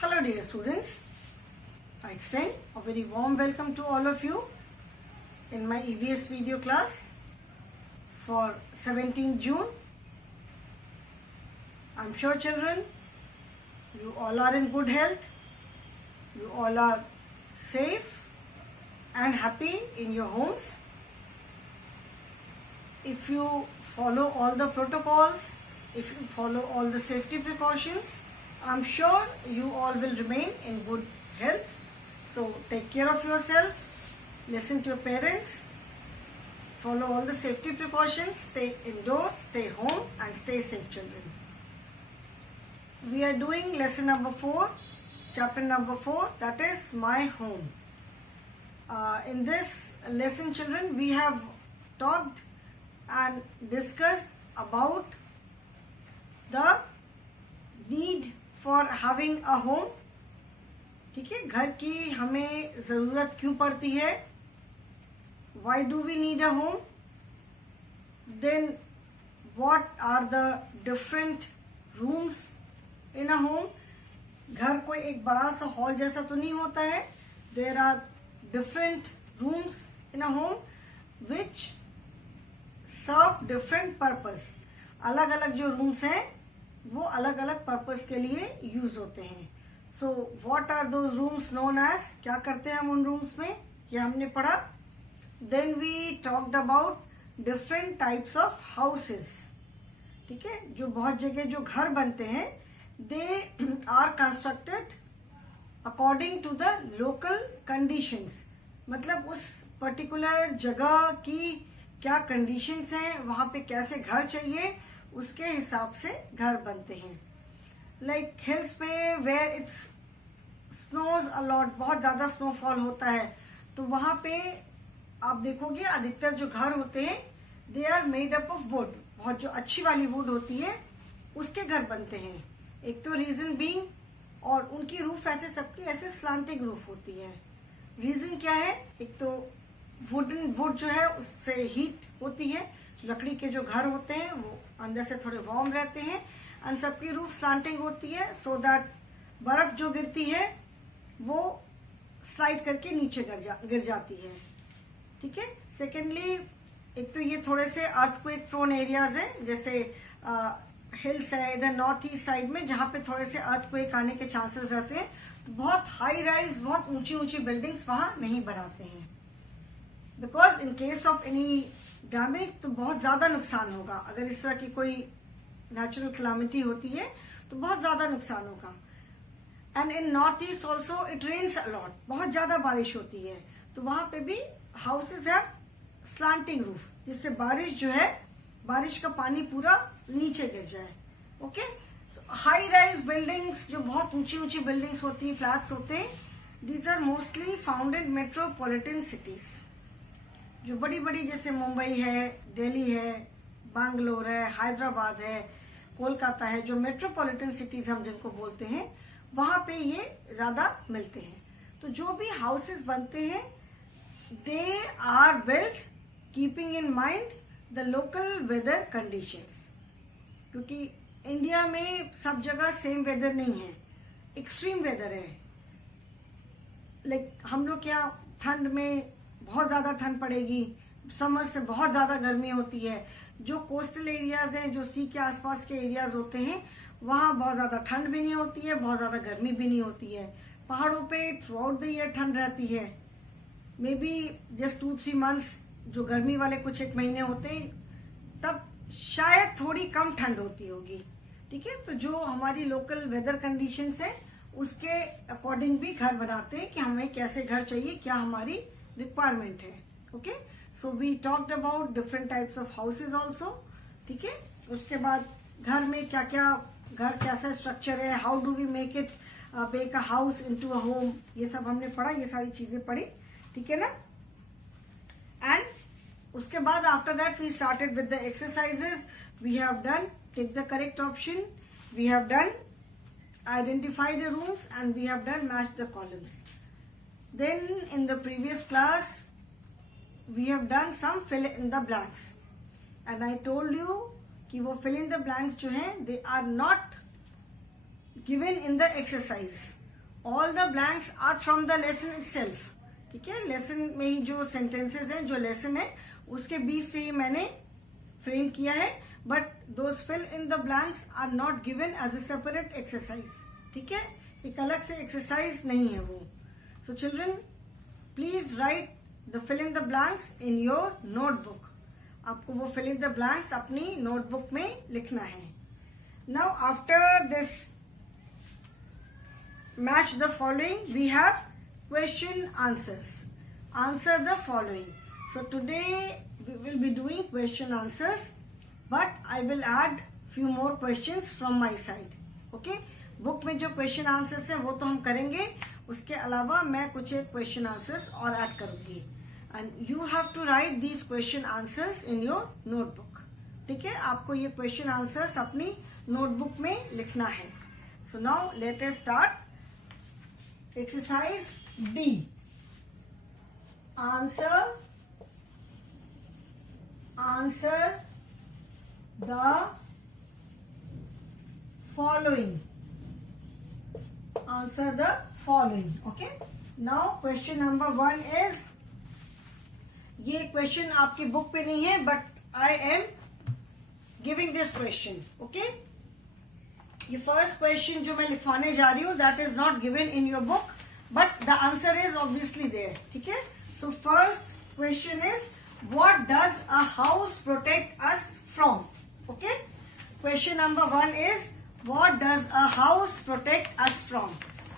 Hello dear students, I extend a very warm welcome to all of you in my EVS video class for 17th June. I'm sure children, you all are in good health, you all are safe and happy in your homes. If you follow all the protocols, if you follow all the safety precautions, I'm sure you all will remain in good health. So take care of yourself, listen to your parents, follow all the safety precautions, stay indoors, stay home and stay safe children. We are doing lesson number 4, chapter number 4, that is My Home. In this lesson children, we have talked and discussed about the need for having a home. ठीक है, घर की हमें जरूरत क्यों पड़ती है, why do we need a home, then what are the different rooms in a home. घर कोई एक बड़ा सा हॉल जैसा तो नहीं होता है. There are different rooms in a home which serve different purpose. अलग अलग जो रूम्स हैं वो अलग अलग पर्पस के लिए यूज होते हैं. So what are those rooms known as, क्या करते हैं हम उन रूम्स में, ये हमने पढ़ा. Then we talked about different types of houses. ठीक है, जो बहुत जगह जो घर बनते हैं they are constructed according to the local conditions. मतलब उस पर्टिकुलर जगह की क्या कंडीशंस हैं, वहां पे कैसे घर चाहिए, उसके हिसाब से घर बनते हैं. लाइक हिल्स पे वेयर इट्स स्नोज अलॉट, बहुत ज्यादा स्नोफॉल होता है, तो वहां पे आप देखोगे अधिकतर जो घर होते हैं they are made up of wood. बहुत जो अच्छी वाली वुड होती है उसके घर बनते हैं. एक तो रीजन बीइंग, और उनकी रूफ ऐसे सबकी ऐसे स्लांटिंग रूफ होती है. रीजन क्या है, एक तो वुड जो है उससे हीट होती है. लकड़ी के जो घर होते हैं वो अंदर से थोड़े वार्म रहते हैं एंड सबकी रूफ स्लांटिंग होती है सो दैट बर्फ जो गिरती है वो स्लाइड करके नीचे गिर जाती है. ठीक है. सेकेंडली, एक तो ये थोड़े से अर्थक्वेक प्रोन एरियाज हैं, जैसे हिल्स है इधर नॉर्थ ईस्ट साइड में जहां पे थोड़े से अर्थक्वेक आने के चांसेस रहते हैं. तो बहुत हाई राइज, बहुत ऊंची ऊंची बिल्डिंग्स वहां नहीं बनाते हैं, because in case of any damage तो बहुत ज्यादा नुकसान होगा. अगर इस तरह की कोई नेचुरल क्लामिटी होती है तो बहुत ज्यादा नुकसान होगा. And in north east also it rains a lot, बहुत ज्यादा बारिश होती है, तो वहां पे भी हाउसेज हैव स्लांटिंग रूफ, जिससे बारिश जो है, बारिश का पानी पूरा नीचे गिर जाए. ओके. हाई राइज बिल्डिंग्स, जो बहुत ऊंची ऊंची बिल्डिंग्स होती है, फ्लैट्स होते हैं, these are mostly found in metropolitan cities. जो बड़ी बड़ी जैसे मुंबई है, दिल्ली है, बैंगलोर है, हैदराबाद है, कोलकाता है, जो मेट्रोपॉलिटन सिटीज हम जिनको बोलते हैं, वहां पे ये ज्यादा मिलते हैं. तो जो भी हाउसेस बनते हैं they are built keeping in mind the local weather conditions. क्योंकि इंडिया में सब जगह सेम वेदर नहीं है, एक्सट्रीम वेदर है. लाइक हम लोग क्या, ठंड में बहुत ज्यादा ठंड पड़ेगी, समर से बहुत ज्यादा गर्मी होती है. जो कोस्टल एरियाज हैं, जो सी के आसपास के एरियाज होते हैं, वहां बहुत ज्यादा ठंड भी नहीं होती है, बहुत ज्यादा गर्मी भी नहीं होती है. पहाड़ों पे थ्रू आउट द ईयर ठंड रहती है. मे बी जस्ट 2-3 मंथ्स जो गर्मी वाले कुछ एक महीने होते हैं, तब शायद थोड़ी कम ठंड होती होगी. ठीक है. तो जो हमारी लोकल वेदर कंडीशंस है उसके अकॉर्डिंग भी घर बनाते हैं कि हमें कैसे घर चाहिए, क्या हमारी रिक्वायरमेंट है. Okay. So we talked about different types of houses also. ठीक है. उसके बाद घर में क्या क्या, घर कैसा स्ट्रक्चर है, how do we make it make a house into a home, ये सब हमने पढ़ा, ये सारी चीजें पढ़ी. ठीक है ना. एंड उसके बाद after that we started with the exercises. We have done take the correct option, we have done identify the rooms, and we have done match the columns. Then in the previous class we have done some fill in the blanks, and I told you कि वो fill in the blanks जो हैं they are not given in the exercise. All the blanks are from the lesson itself. ठीक है, lesson में ही जो sentences हैं, जो लेसन है उसके बीच से ही मैंने फ्रेम किया है. But those fill in the blanks are not given as a separate exercise. ठीक है, एक अलग से एक्सरसाइज नहीं है वो. So children, please write the fill in the blanks in your notebook. आपको वो फिल इन द ब्लैंक्स अपनी नोटबुक में लिखना है. Now after this match the following, we have question answers. Answer the following. So today we will be doing question answers, but I will add few more questions from my side. Okay, book में जो question answers है वो तो हम करेंगे, उसके अलावा मैं कुछ एक क्वेश्चन आंसर्स और ऐड करूंगी. And you have to write these question answers in your notebook. ठीक है, आपको ये क्वेश्चन आंसर्स अपनी नोटबुक में लिखना है. So now let us start. Exercise D. Answer the following. Answer the following. Okay. Now question number 1 is, ये question आपकी बुक पे नहीं है, but I am giving this question. Okay, ये फर्स्ट क्वेश्चन जो मैं लिखवाने जा रही हूँ, that is not given in your book, but the answer is obviously there. ठीक है, so first question is, what does a house protect us from. Okay, question number 1 is, what does a house protect us from.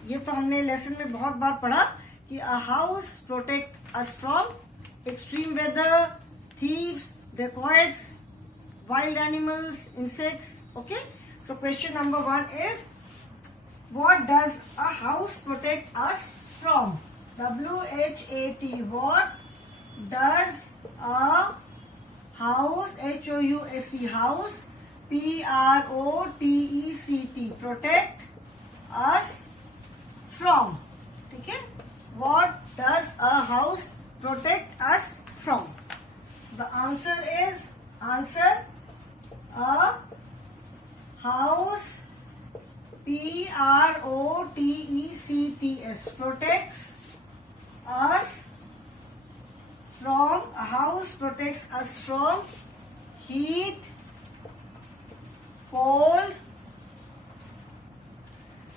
ये तो हमने lesson में बहुत बार पढ़ा कि a house protect us from extreme weather, thieves, dacoits, wild animals, insects. Okay. So question number 1 is, what does a house protect us from? WHAT. What does a house, HOUSE, house, PROTECT, protect us from? ठीक है, what does a house protect us from? So the answer is, a house, PROTECTS, protects us from, a house protects us from heat, cold,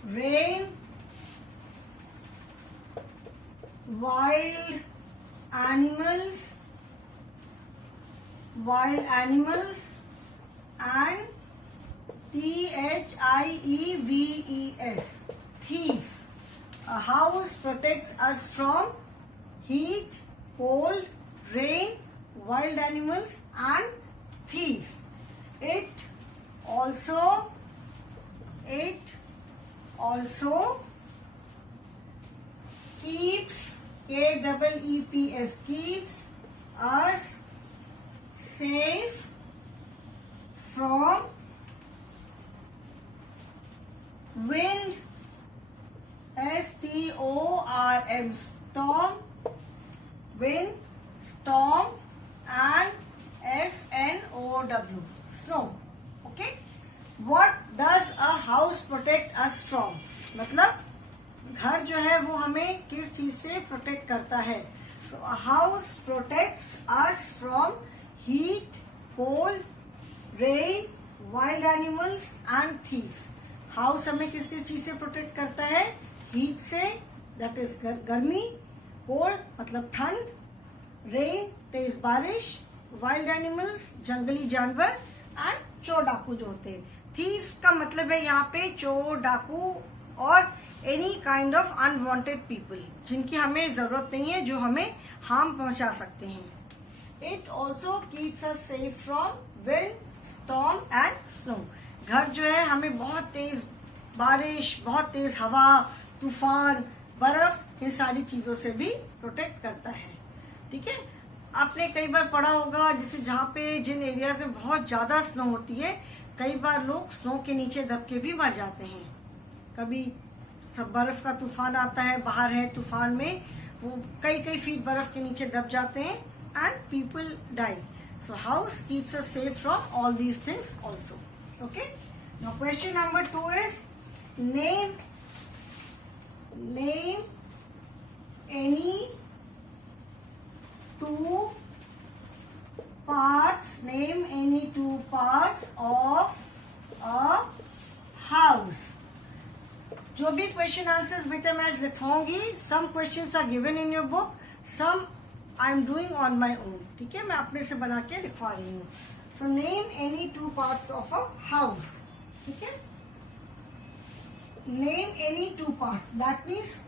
rain, wild animals, and THIEVES, thieves. A house protects us from heat, cold, rain, wild animals, and thieves. It also keeps, KEEPS, keeps us safe from wind, STORM, storm, wind, storm, and SNOW, snow. Okay, what does a house protect us from? मतलब घर जो है वो हमें किस चीज से protect करता है. So a house protects us from heat, cold, rain, wild animals, and thieves. House हमें किस किस चीज से प्रोटेक्ट करता है? हीट से, दैट इज गर्मी, कोल्ड मतलब ठंड, रेन तेज बारिश, वाइल्ड एनिमल्स जंगली जानवर, एंड चोर डाकू जो होते हैं. थीव्स का मतलब है यहाँ पे चोर डाकू और any kind of unwanted people जिनकी हमें जरूरत नहीं है, जो हमें हार्म पहुंचा सकते हैं. It also keeps us safe from wind, storm and snow. घर जो है हमें बहुत तेज बारिश, बहुत तेज हवा, तूफान, बर्फ, इन सारी चीजों से भी प्रोटेक्ट करता है. ठीक है, आपने कई बार पढ़ा होगा, जैसे जहाँ पे जिन एरियाज में बहुत ज्यादा स्नो होती है, कई बार लोग स्नो के नीचे दब के भी मर जाते हैं. कभी सब बर्फ का तूफान आता है, बाहर है तूफान में, वो कई फीट बर्फ के नीचे दब जाते हैं and people die. So house keeps us safe from all these things also. Okay. Now question number 2 is, any two parts. Name any two parts of a house. जो भी क्वेश्चन आंसर्स बेटा मैं आज लिखवाऊंगी, some questions are given in your book, some I am doing on my own. ठीक है, मैं अपने से बना के लिखवा रही हूँ. So name any two parts of a house. ठीक है, name any two parts, that means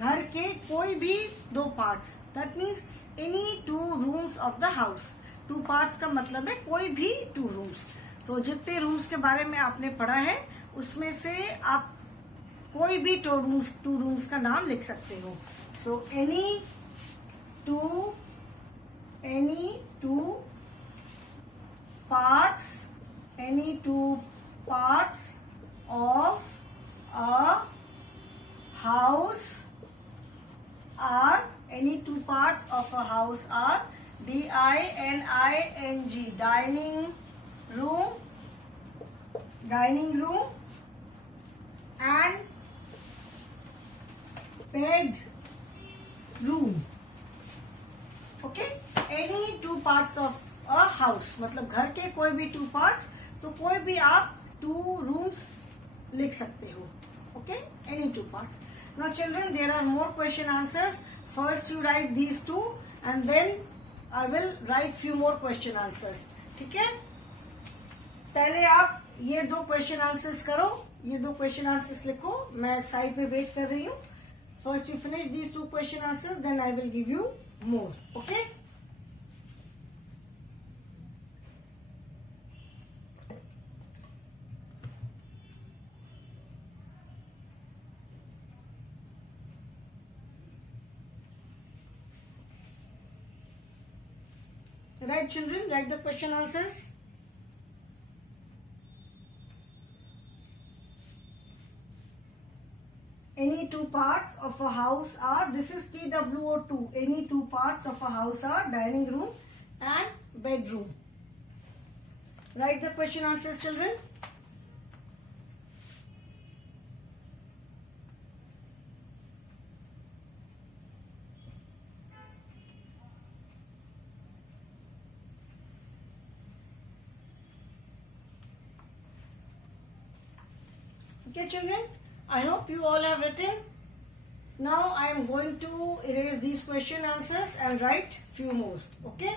घर के कोई भी दो parts. That means any two rooms of the house. Two parts का मतलब है कोई भी टू रूम्स. तो जितने रूम्स के बारे में आपने पढ़ा है उसमें से आप कोई भी टू रूम्स का नाम लिख सकते हो. So any two parts of a house are, any two parts of a house are DINING, dining room and bedroom. Okay, any two parts of a house मतलब घर के कोई भी टू पार्ट्स, तो कोई भी आप टू रूम्स लिख सकते हो. Okay, any two parts. Now children, there are more question answers. First you write these two and then I will write few more question answers. ठीक है, पहले आप ये दो क्वेश्चन आंसर्स करो, ये दो क्वेश्चन आंसर्स लिखो, मैं साइड पे वेट कर रही हूँ. First you finish these two question answers, then I will give you more. Okay, right children, write the question answers. Any two parts of a house are, this is TWO2, any two parts of a house are dining room and bedroom. Write the question answers children. Okay children, I hope you all have written. Now I am going to erase these question answers and write few more. Okay,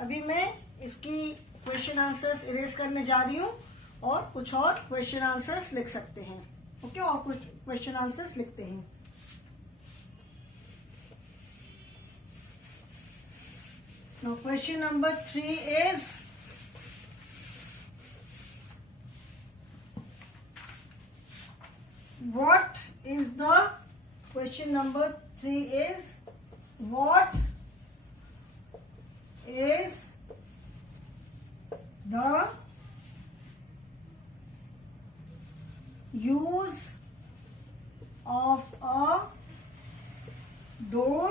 अभी मैं इसकी question answers erase करने जा रही हूँ और कुछ और question answers लिख सकते हैं. Okay, और कुछ question answers लिखते हैं. Now question number 3 is, what is the, question number 3 is, what is the use of a door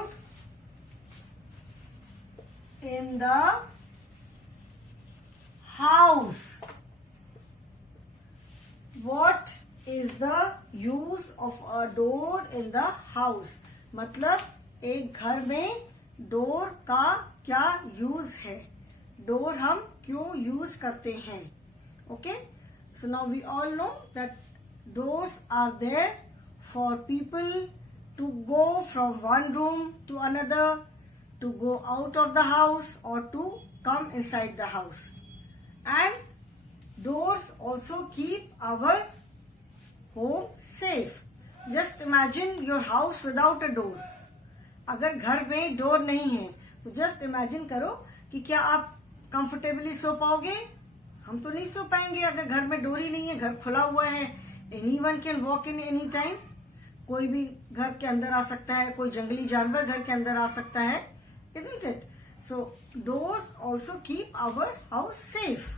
in the house? What is the use of a door in the house? मतलब एक घर में door का क्या use है, door हम क्यों use करते हैं. Okay, so now we all know that doors are there for people to go from one room to another, to go out of the house और to come inside the house. And doors also keep our home safe. Just imagine your house without a door. अगर घर में door नहीं है तो just imagine करो कि क्या आप कंफर्टेबली सो पाओगे. हम तो नहीं सो पाएंगे अगर घर में डोर ही नहीं है, घर खुला हुआ है. Anyone can walk in any time. कोई भी घर के अंदर आ सकता है, कोई जंगली जानवर घर के अंदर आ सकता है. Isn't it? So doors also keep our house safe.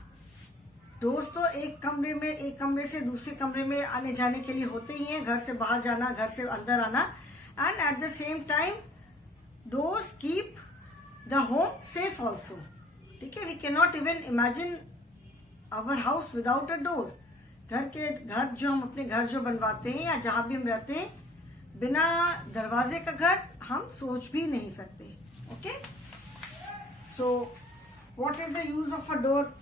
Doors तो एक कमरे से दूसरे कमरे में आने जाने के लिए होते ही हैं, घर से बाहर जाना, घर से अंदर आना. And at the same time doors keep the home safe also. ठीक है, we can not even imagine our house without a door. घर जो हम अपने घर जो बनवाते हैं या जहां भी हम रहते हैं, बिना दरवाजे का घर हम सोच भी नहीं सकते. Okay, so what is the use of a door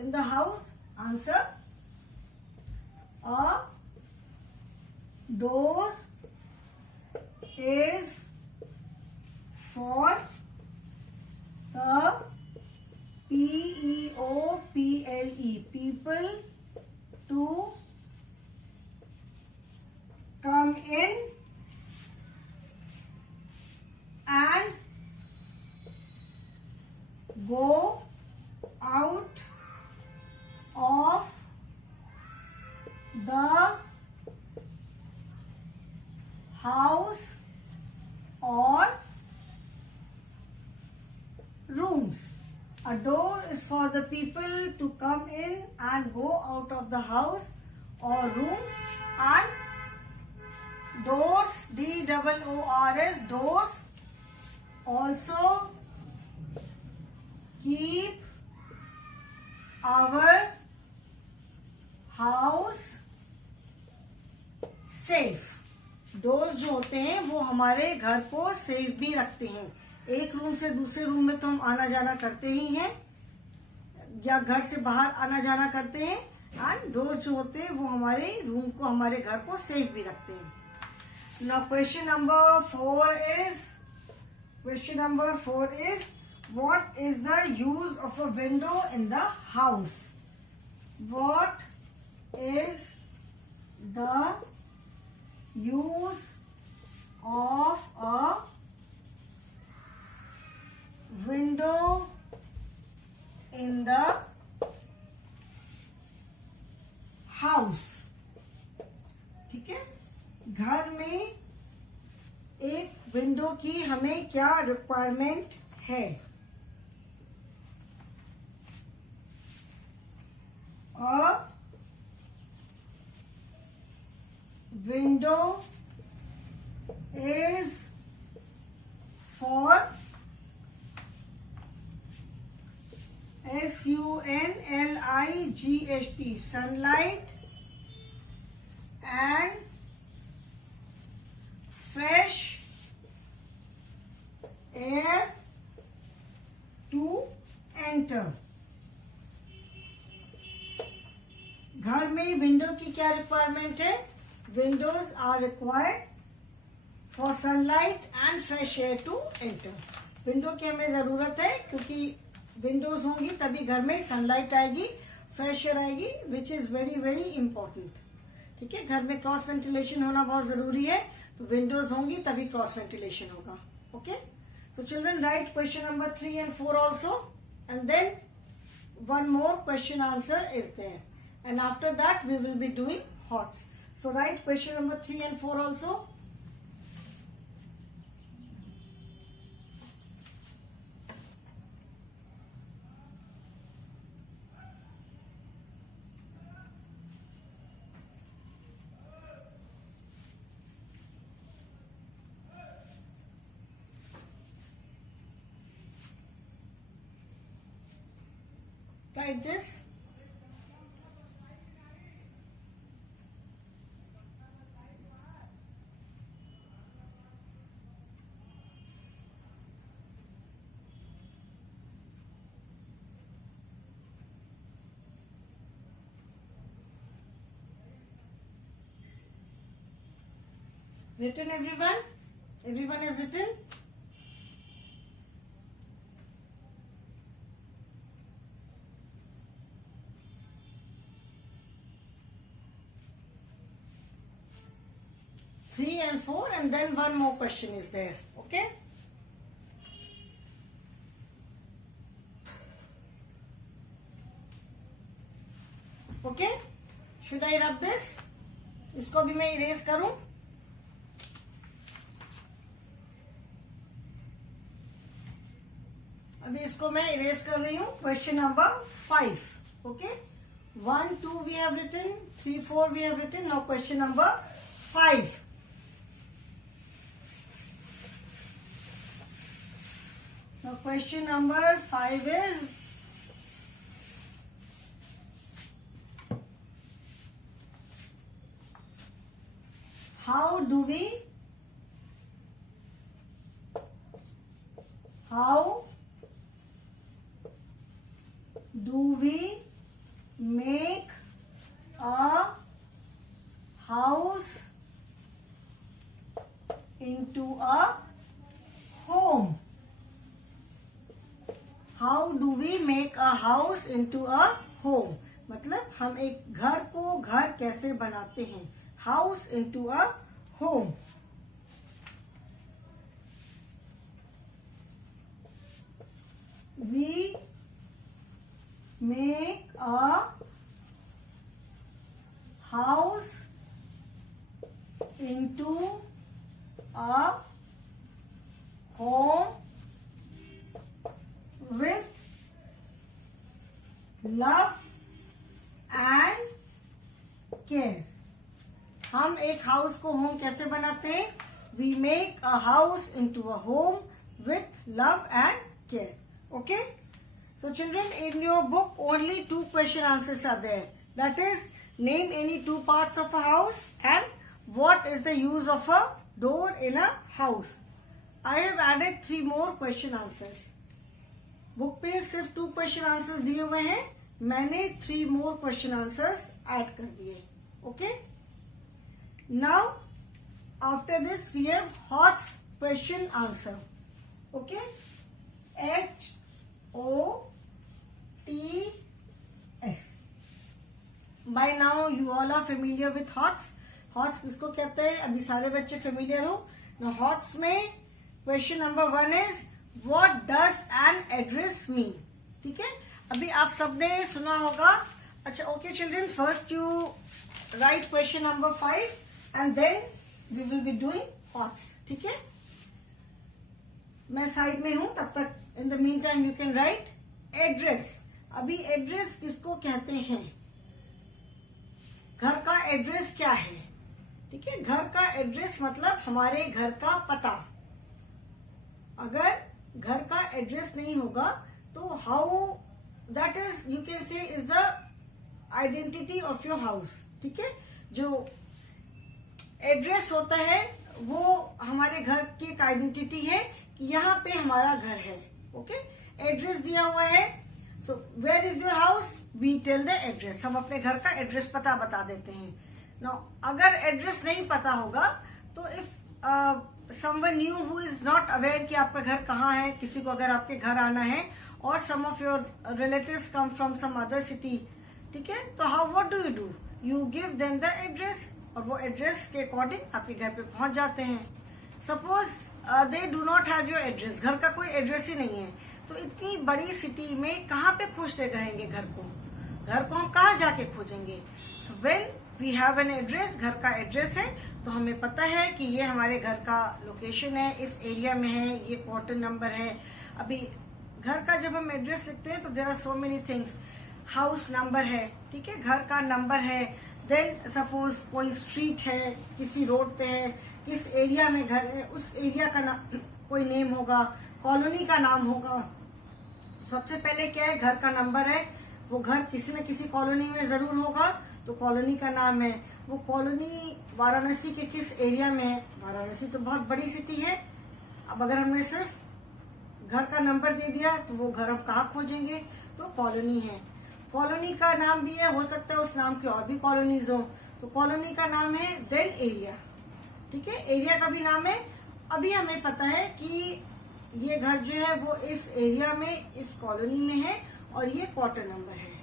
in the house? Answer: a door is for the people to come in and go out of the house or rooms. A door is for the people to come in and go out of the house or rooms, and doors, doors, doors also keep our house safe. Doors जो होते हैं वो हमारे घर को safe भी रखते हैं. एक रूम से दूसरे रूम में तो हम आना जाना करते ही हैं, या घर से बाहर आना जाना करते हैं, एंड डोर्स जो होते हैं वो हमारे रूम को, हमारे घर को सेफ भी रखते हैं. Now question number 4 is what is the use of a window in the house? What is the use of a window in the house? ठीक है, घर में एक विंडो की हमें क्या रिक्वायरमेंट है? Window is for sunlight, sunlight and fresh air to enter. घर में विंडो की क्या रिक्वायरमेंट है? Windows are required for sunlight and fresh air to enter. Window की हमें जरूरत है क्योंकि विंडोज होंगी तभी घर में सनलाइट आएगी, फ्रेश एयर आएगी, which is very very important. ठीक है, घर में क्रॉस वेंटिलेशन होना बहुत जरूरी है, तो विंडोज होंगी तभी क्रॉस वेंटिलेशन होगा. Okay, so children, write question number 3 and 4 also, and then one more question answer is there, and after that we will be doing HOTS. So write question number 3 and 4 also. Write this. Written everyone? Everyone has written? Three and 4, and then one more question is there. Okay? Okay? Should I rub this? इसको भी मैं erase करूं? अभी इसको मैं erase कर रही हूँ. Question number 5. Okay, 1, 2 we have written, 3, 4 we have written. Now question number 5. Now question number 5 is, how do we how do we make a house into a home? How do we make a house into a home? मतलब हम एक घर को घर कैसे बनाते हैं? House into a home. We make a house into a home with love and care. हम एक हाउस को होम कैसे बनाते हैं? We make a house into a home with love and care. Okay? So children, in your book only 2 question answers are there. That is, name any 2 parts of a house and what is the use of a door in a house. I have added 3 more question answers. Book पे सिर्फ 2 question answers दिए हुए हैं, मैंने 3 more question answers add कर दिए. Okay, now after this we have HOTS question answer. Okay, HOTS. By now you all are familiar with HOTS. HOTS किसको कहते हैं? अभी सारे बच्चे फेमिलियर हो ना. हॉट्स में question number 1 is what does an address mean. ठीक है, अभी आप सबने सुना होगा. अच्छा, okay children, first you write question number 5 and then we will be doing HOTS. ठीक है, मैं साइड में हूं, तब तक in the mean time you can write address. अभी एड्रेस किसको कहते हैं? घर का एड्रेस क्या है? ठीक है, घर का एड्रेस मतलब हमारे घर का पता. अगर घर का एड्रेस नहीं होगा तो how that is you can say is the identity of your house. ठीक है, जो एड्रेस होता है वो हमारे घर की एक आइडेंटिटी है कि यहाँ पे हमारा घर है. ओके, एड्रेस दिया हुआ है. So where is your house, we tell the address. हम अपने घर का एड्रेस पता बता देते हैं. नो, अगर एड्रेस नहीं पता होगा तो if someone knew who is not aware कि आपका घर कहाँ है, किसी को अगर आपके घर आना है और some of your relatives come from some other city, ठीक है, तो how what do? You give them the address और वो एड्रेस के अकॉर्डिंग आपके घर पे पहुंच जाते हैं. Suppose they do not have your address, घर का कोई एड्रेस ही नहीं है, तो इतनी बड़ी सिटी में कहाँ पे खोजते रहेंगे घर को हम कहाँ जाके खोजेंगे? So when we have an address, घर का एड्रेस है, तो हमें पता है कि ये हमारे घर का लोकेशन है, इस एरिया में है, ये क्वार्टर नंबर है. अभी घर का जब हम एड्रेस लिखते हैं तो there are so many things. House number है, ठीक है, घर का नंबर है. देन सपोज कोई स्ट्रीट है, किसी रोड पे है, किस एरिया में घर है, उस एरिया का कोई नेम होगा, कॉलोनी का नाम होगा. सबसे पहले क्या है, घर का नंबर है, वो घर किसी न किसी कॉलोनी में जरूर होगा, तो कॉलोनी का नाम है. वो कॉलोनी वाराणसी के किस एरिया में है? वाराणसी तो बहुत बड़ी सिटी है. अब अगर हमने सिर्फ घर का नंबर दे दिया तो वो घर हम कहाँ खोजेंगे? तो कॉलोनी है. कॉलोनी का नाम भी है, हो सकता है उस नाम की और भी कॉलोनीज हो, तो कॉलोनी का नाम है. देन एरिया, ठीक है, एरिया का भी नाम है. अभी हमें पता है कि ये घर जो है वो इस एरिया में, इस कॉलोनी में है और ये क्वार्टर नंबर है.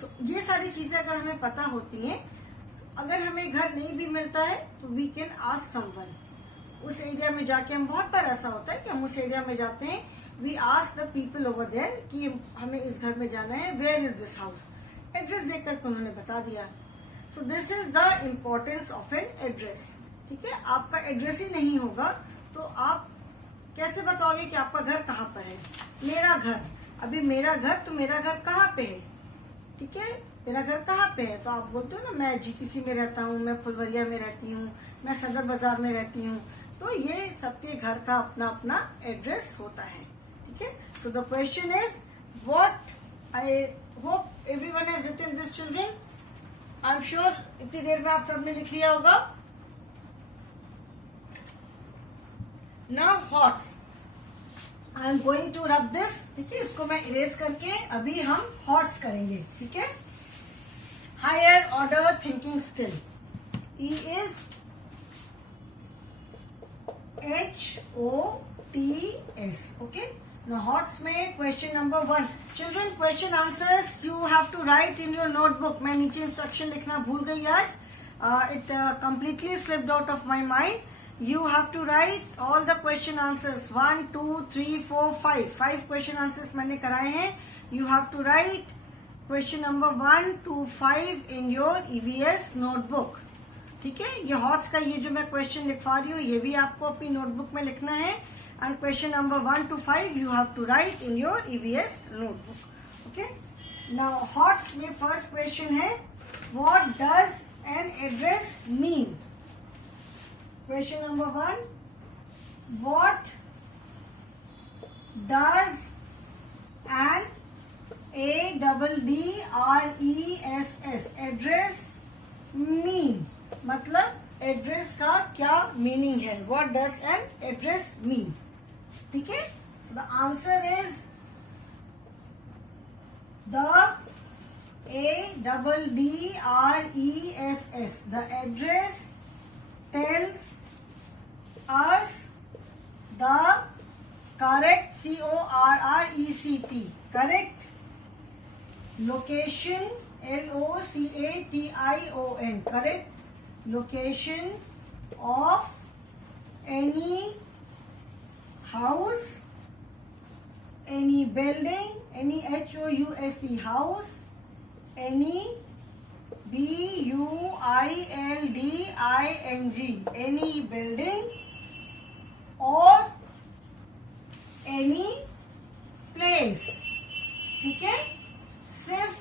सो ये सारी चीजें अगर हमें पता होती हैं, अगर हमें घर नहीं भी मिलता है तो वी कैन आस्क समवन. उस एरिया में जाके हम, बहुत बार ऐसा होता है कि हम उस एरिया में जाते हैं, we ask the people over there कि हमें इस घर में जाना है, where is this house. Address देकर उन्होंने बता दिया. So this is the importance of an address. ठीक है, आपका एड्रेस ही नहीं होगा तो आप कैसे बताओगे कि आपका घर कहाँ पर है? मेरा घर, अभी मेरा घर, तो मेरा घर कहाँ पे है? ठीक है, मेरा घर कहाँ पे है? तो आप बोलते हो ना, मैं जीटीसी में रहता हूँ, मैं फुलवरिया में रहती हूँ, मैं सदर बाजार में रहती हूँ. तो ये सबके घर का अपना अपना एड्रेस होता है. ठीक है, so the question is what. I hope everyone has written this children. I am sure इतनी देर में आप सबने लिख लिया होगा. Now HOTS. I am going to rub this, ठीक है, इसको मैं इरेज करके अभी हम हॉट्स करेंगे, ठीक है। हायर ऑर्डर थिंकिंग स्किल, ई is HOTS, okay. Now HOTS में question number 1. Children, question answers you have to write in your notebook. मैं नीचे instruction लिखना भूल गई आज. It completely slipped out of my mind. You have to write all the question answers. 1, 2, 3, 4, 5. 5 question answers मैंने कराए हैं. You have to write question number 1 to 5 in your EVS notebook. ठीक है, ये हॉट्स का ये जो मैं क्वेश्चन लिखवा रही हूँ ये भी आपको अपनी नोटबुक में लिखना है। And question number 1 to 5 you have to write in your EVS notebook, okay. Now HOTS में फर्स्ट क्वेश्चन है, what does an address mean? Question number 1, what does an ADDRESS address mean? मतलब address का क्या meaning है? What does an address mean? ठीक है, the answer is the ADDRESS. The address tells us the correct CORRECT correct location LOCATION correct location of any house, any building, any HOUSE house, any BUILDING any building or any place. ठीक है, सिर्फ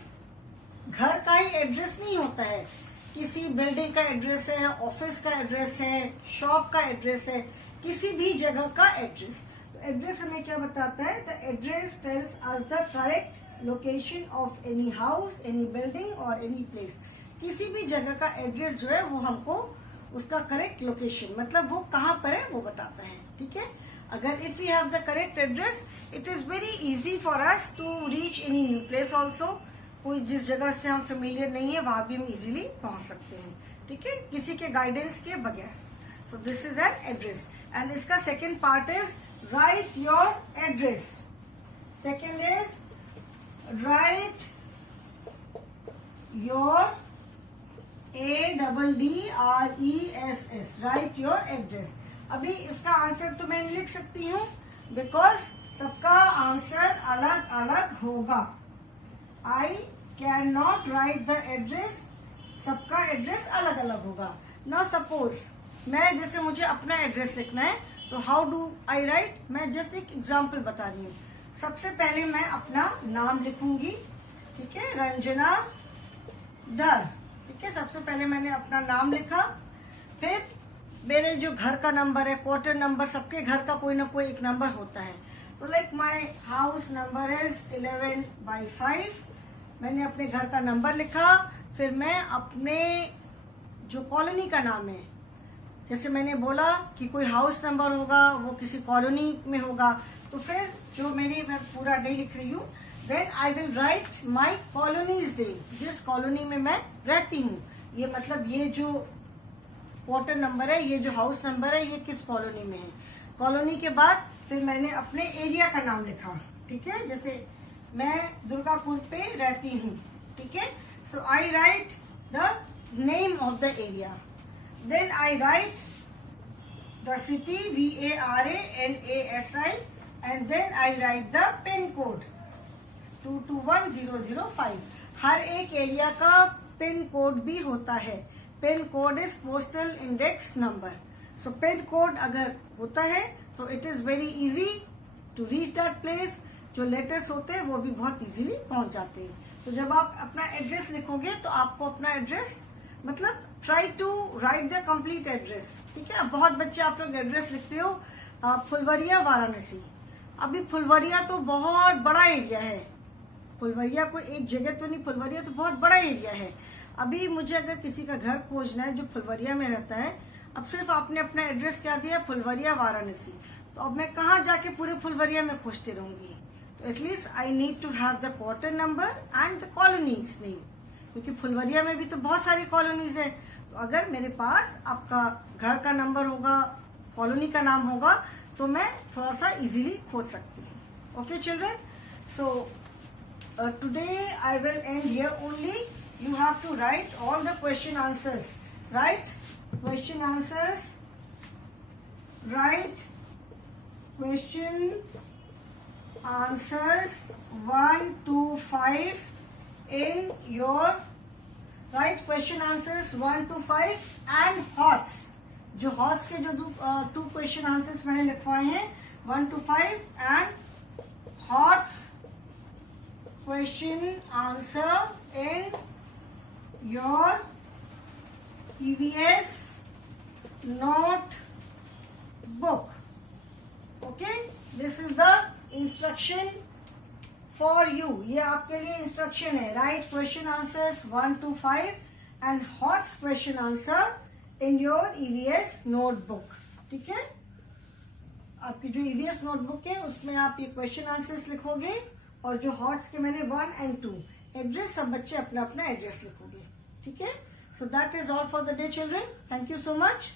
घर का ही address नहीं होता है, किसी building का एड्रेस है, ऑफिस का एड्रेस है, शॉप का एड्रेस है, किसी भी जगह का एड्रेस। तो एड्रेस हमें क्या बताता है? The address tells us the correct location of any house, any building और एनी प्लेस। किसी भी जगह का एड्रेस जो है वो हमको उसका करेक्ट लोकेशन, मतलब वो कहाँ पर है वो बताता है, ठीक है। अगर if you have the correct address it is very easy for us to reach any new place also. कोई जिस जगह से हम फेमिलियर नहीं है वहां भी हम इजीली पहुंच सकते हैं, ठीक है, किसी के गाइडेंस के बगैर। So this is an address. And इसका second part is write your address. Second is write your ADDRESS, write your address. अभी इसका आंसर तो मैं लिख सकती हूँ बिकॉज सबका आंसर अलग अलग होगा। I can not right the address, सबका एड्रेस अलग अलग होगा। नाउ सपोज मैं जैसे मुझे अपना एड्रेस लिखना है तो हाउ डू आई राइट? मैं जस्ट एक एग्जांपल बता रही हूँ। सबसे पहले मैं अपना नाम लिखूंगी, ठीक है, रंजना दर, ठीक है। सबसे पहले मैंने अपना नाम लिखा, फिर मेरे जो घर का नंबर है, क्वार्टर नंबर, सबके घर का कोई ना कोई एक नंबर होता है। तो like my house number is 11/5। मैंने अपने घर का नंबर लिखा, फिर मैं अपने जो कॉलोनी का नाम है, जैसे मैंने बोला कि कोई हाउस नंबर होगा वो किसी कॉलोनी में होगा, तो फिर जो मैं पूरा डे लिख रही हूँ, then I will write my colonies डे, जिस कॉलोनी में मैं रहती हूँ। ये मतलब ये जो क्वार्टर नंबर है, ये जो हाउस नंबर है, ये किस कॉलोनी में है। कॉलोनी के बाद फिर मैंने अपने एरिया का नाम लिखा, ठीक है, जैसे मैं दुर्गापुर पे रहती हूँ, ठीक है। So I write the name of the area, then I write the city VARANASI and then I write the pin code 221005। हर एक एरिया का पिन कोड भी होता है। Pin code is postal index number. So pin code अगर होता है तो it is very easy to reach that place. जो लेटर्स होते हैं वो भी बहुत इजीली पहुंच जाते हैं। तो जब आप अपना एड्रेस लिखोगे तो आपको अपना एड्रेस, मतलब try to write the complete address, ठीक है। अब बहुत बच्चे आप लोग एड्रेस लिखते हो फुलवरिया वाराणसी। अभी फुलवरिया तो बहुत बड़ा एरिया है, फुलवरिया कोई एक जगह तो नहीं, फुलवरिया तो बहुत बड़ा एरिया है। अभी मुझे अगर किसी का घर खोजना है जो फुलवरिया में रहता है, अब सिर्फ आपने अपना एड्रेस क्या दिया, फुलवरिया वाराणसी, तो अब मैं कहाँ जाके पूरे फुलवरिया में खोजती रहूंगी? तो at least I need to have the quarter number and the colony's name, क्योंकि फुलवरिया में भी तो बहुत सारी कॉलोनीज है। तो अगर मेरे पास आपका घर का नंबर होगा, कॉलोनी का नाम होगा, तो मैं थोड़ा सा इजीली खोज सकती हूँ। Okay children, so today I will end here only. You have to write all the question answers. Write question answers. Write question answers 1 to 5 in your. Write question answers 1 to 5 and HOTS. जो HOTS के जो 2 question answers मैंने लिखवाए हैं 1 to 5 and HOTS question answer in your EVS notebook. Okay, this is the instruction for you. ये आपके लिए instruction है. Write question answers 1 to 5 and HOTS question answer in your EVS notebook. ठीक है, आपकी जो EVS notebook है उसमें आप ये question answers लिखोगे और जो हॉट्स के मैंने 1 and 2 एड्रेस, सब बच्चे अपना अपना एड्रेस लिखोगे। ठीक है, so that is all for the day children. Thank you so much.